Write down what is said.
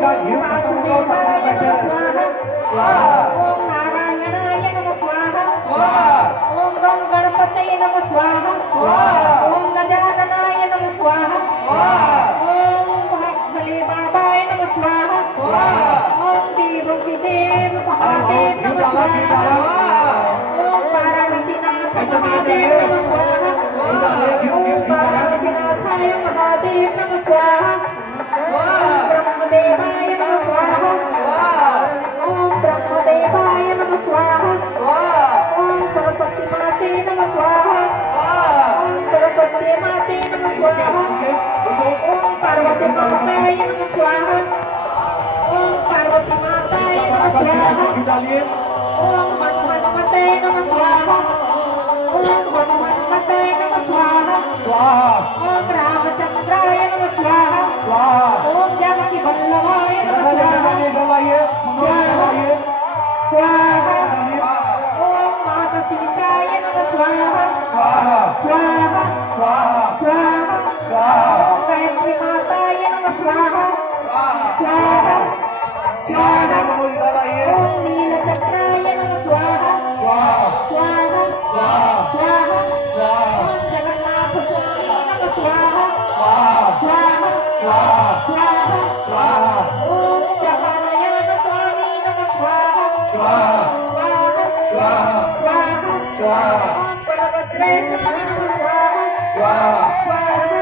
वासुदेवाय नमः स्वाहा ओम नारायणाय नमः स्वाहा ओम गं गणपतये नमः स्वाहा ओम गजाननाय नमः स्वाहा ओम भोले बाबाय नमः स्वाहा ओम देव महादेव नमः स्वाहा ओम वाराणसीनाथ महादेव नमः स्वाहा ओम वाराणसीनाथाय महादेव नमः स्वाहा ब्रह्मदेवाय नमः स्वाहा ओम ब्रह्मदेवाय नमः स्वाहा ओम सरस्वती माते नमः स्वाहा ओम सरस्वती माते नमः स्वाहा ओम पार्वती माताय नमः स्वाहा ओम पार्वती माताय नमः स्वाहा ओम हनुमते नमः स्वाहा ओम हनुमते नमः स्वाहा ओम रामचंद्राय नमः स्वाहा ओम जानकी वल्लभाय नमः स्वाहा स्वाहा ओम माता सीताय नमः स्वाहा स्वाहा ओम गायत्री माताय नमः स्वाहा स्वाहा ओम नीलचक्राय नमः स्वाहा स्वाहा ओम जगन्नाथ स्वामी नमः स्वाहा स्वाहा ओम जगन्नाथ स्वामी नमः स्वाहा स्वाहा ओम बलभद्रेश्वर नमः स्वाहा स्वाहा